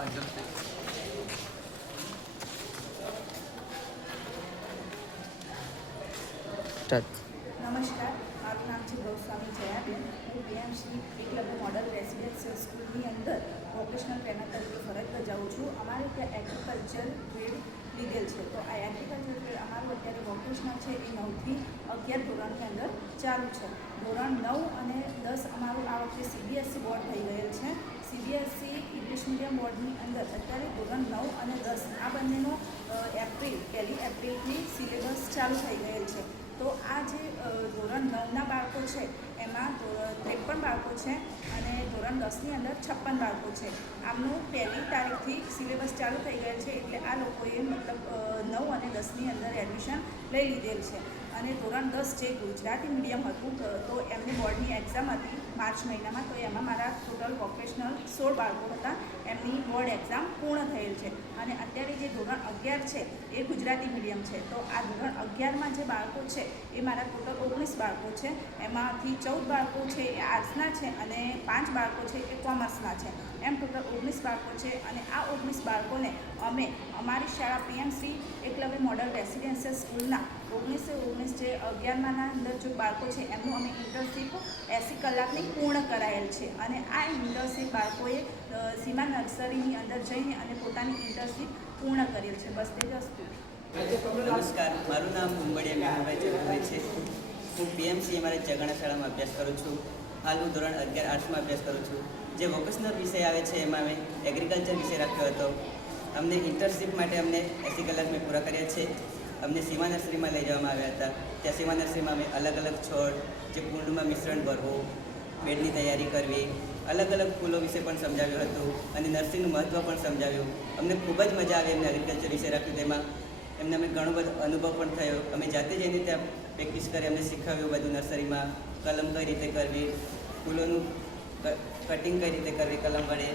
નમસ્કાર, મારું નામ છે ગૌસ્વામી જયાબેન. હું પીએમસી એકલવ્ય મોડલ રેસિડેન્શિયલ સ્કૂલની અંદર વોકેશનલ ટ્રેનર તરીકે ફરજ બજાવું છું. અમારે ત્યાં એગ્રીકલ્ચર ટ્રેડ લીધેલ છે. તો આ એગ્રીકલ્ચર ટ્રેડ અમારું અત્યારે વોકેશનલ છે એ 9થી 11 ધોરણની અંદર ચાલુ છે. ધોરણ 9 અને 10 અમારું આ વખતે સીબીએસસી બોર્ડ થઈ ગયેલ છે. સીબીએસસી ઇંગ્લિશ મીડિયમ બોર્ડની અંદર અત્યારે ધોરણ 9 અને 10 આ બંનેનો પહેલી એપ્રિલથી સિલેબસ ચાલુ થઈ ગયેલ છે. તો આ જે ધોરણ 9ના બાળકો છે એમાં 53 બાળકો છે અને ધોરણ 10ની અંદર 56 બાળકો છે. આમનું પહેલી તારીખથી સિલેબસ ચાલુ થઈ ગયેલ છે, એટલે આ લોકોએ મતલબ 9 અને 10ની અંદર એડમિશન લઈ લીધેલ છે. અને ધોરણ 10 જે ગુજરાતી મીડિયમ હતું તો એમની બોર્ડની એક્ઝામ હતી માર્ચ મહિનામાં. તો એમાં મારા ટોટલ વોકેશનલ 16 બાળકો હતા. એમની બોર્ડ એક્ઝામ પૂર્ણ થયેલ છે. અને અત્યારે જે ધોરણ 11 છે એ ગુજરાતી મીડિયમ છે. તો આ ધોરણ 11માં જે બાળકો છે એ મારા ટોટલ 19 બાળકો છે. એમાંથી 14 બાળકો છે એ આર્ટ્સના છે અને 5 બાળકો છે એ કોમર્સના છે. એમ ટોટલ 19 બાળકો છે. અને આ 19 બાળકોને અમે અમારી શાળા પીએમસી એકલવ્ય મોડલ રેસિડેન્શિયલ સ્કૂલના 19 જે 11માના અંદર જે બાળકો છે એમનું અમે ઇન્ટર્નશીપ 80 કલાકની પૂર્ણ કરાયેલ છે. અને આ ઇન્ટર્નશીપ બાળકોએ સીમા નર્સરીની અંદર જઈને અને પોતાની ઇન્ટર્નશીપ પૂર્ણ કરેલ છે. બસ તે જ વસ્તુ. નમસ્કાર, મારું નામ ઉંબડિયા મેહુલભાઈ ચતુરભાઈ છે. હું પીએમસી અમારા જગાણા શાળામાં અભ્યાસ કરું છું. હાલ હું ધોરણ 11 આર્ટ્સમાં અભ્યાસ કરું છું. જે વોકેશનલ વિષય આવે છે એમાં મેં એગ્રીકલ્ચર વિષય રાખ્યો હતો. અમને ઇન્ટર્નશીપ માટે 80 કલાક મેં પૂરા કર્યા છે. અમને સીમા નર્સરીમાં લઈ જવામાં આવ્યા હતા. ત્યાં સીમા નર્સરીમાં અમે અલગ અલગ છોડ, જે કુંડમાં મિશ્રણ ભરવું, બેડની તૈયારી કરવી, અલગ અલગ ફૂલો વિશે પણ સમજાવ્યું હતું અને નર્સરીનું મહત્ત્વ પણ સમજાવ્યું. અમને ખૂબ જ મજા આવી એમને એગ્રીકલ્ચર વિષય રાખ્યું. તેમાં એમને અમે ઘણો બધો અનુભવ પણ થયો. અમે જાતે જઈને ત્યાં પ્રેક્ટિસ કરી અમને શીખવ્યું બધું નર્સરીમાં. કલમ કઈ રીતે કરવી, ફૂલોનું કટિંગ કઈ રીતે કરવી કલમ વડે,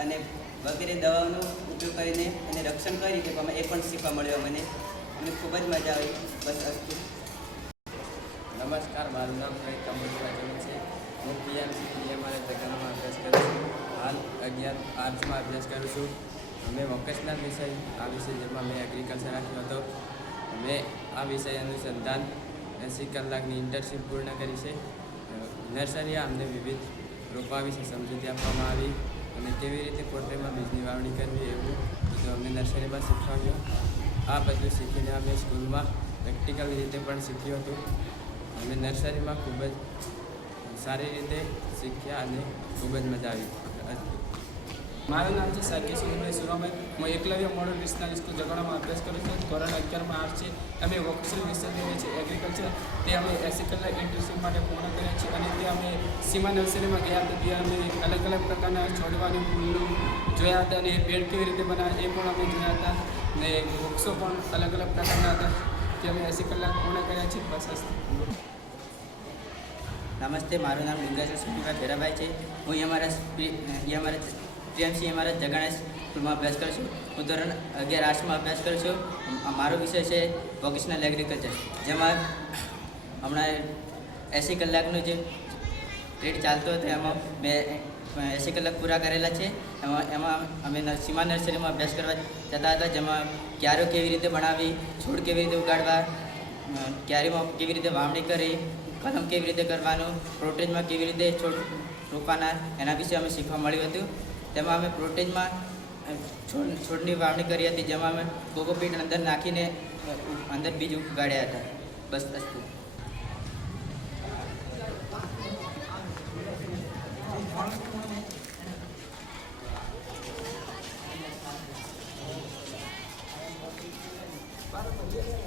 અને વગેરે દવાઓનો ઉપયોગ કરીને એને રક્ષણ કઈ રીતે કરવું એ પણ શીખવા મળ્યું અમને ખૂબ જ મજા આવી. બસ અસ્તુ. નમસ્કાર, મારું નામ કમલભાઈ છે. હું પીએમસી અમારા જગામાં અભ્યાસ કરું છું. હાલ 11 આર્ટ્સમાં અભ્યાસ કરું છું. અમે વોકેશનલ વિષય આ વિષય જેમાં મેં એગ્રીકલ્ચર રાખ્યો હતો. મેં આ વિષય અનુસંધાન 80 કલાકની ઇન્ટર્નશીપ પૂર્ણ કરી છે. નર્સરીએ અમને વિવિધ રોપા વિશે સમજૂતી આપવામાં આવી અને કેવી રીતે પોટ્રેમાં બીજની વાવણી કરવી એવું બધું અમને નર્સરીમાં શીખવાડ્યું. આ બધું શીખીને અમે સ્કૂલમાં પ્રેક્ટિકલ રીતે પણ શીખ્યું હતું. અમે નર્સરીમાં ખૂબ જ સારી રીતે શીખ્યા અને ખૂબ જ મજા આવી. મારું નામ છે સાકેશ સુરાભાઈ. હું એકલવ્ય મોડલ નેશનલ સ્કૂલ જગાણામાં અભ્યાસ કરું છું. ધોરણ 11માં આર્ટ્સ છે. અમે વોકેશનલ વિષય લઈએ છીએ એગ્રીકલ્ચર. તે અમે 80 કલાક ઇન્ટર્નશીપ માટે પૂર્ણ કર્યા છીએ. અને તે અમે સીમા નર્સરીમાં ગયા હતા. ત્યાં અમે અલગ અલગ પ્રકારના છોડવાનું ફૂલનું જોયા હતા અને બેડ કેવી રીતે બનાવે એ પણ અમે જોયા હતા. ને વૃક્ષો પણ અલગ અલગ પ્રકારના હતા તે અમે 80 કલાક પૂર્ણ કર્યા છીએ. બસ નમસ્તે, મારું નામ લિંગેશ્વર સુખીભાઈ ભેરાભાઈ છે. હું અમારા પીએમસી અમારા જગાણા સ્કૂલમાં અભ્યાસ કરું છું. હું ધોરણ 11 આર્ટ્સમાં અભ્યાસ કરું છું. મારો વિષય છે વોકેશનલ એગ્રીકલ્ચર, જેમાં હમણાં 80 કલાકનો જે ટ્રેડ ચાલતો હતો એમાં મેં 80 કલાક પૂરા કરેલા છે. એમાં અમે સીમા નર્સરીમાં અભ્યાસ કરવા જતા હતા, જેમાં ક્યારો કેવી રીતે બનાવવી, છોડ કેવી રીતે ઉગાડવા, ક્યારીમાં કેવી રીતે વાવણી કરી, કલમ કેવી રીતે કરવાનું, પ્રોટેજમાં કેવી રીતે છોડ રોપાના, એના વિશે અમે શીખવા મળ્યું હતું. તેમાં અમે પ્રોટેજમાં છોડની વાવણી કરી હતી, જેમાં અમે કોકોપીટ અંદર નાખીને અંદર બીજ ઉગાડ્યા હતા. બસ અસ્તુ. બરાબર.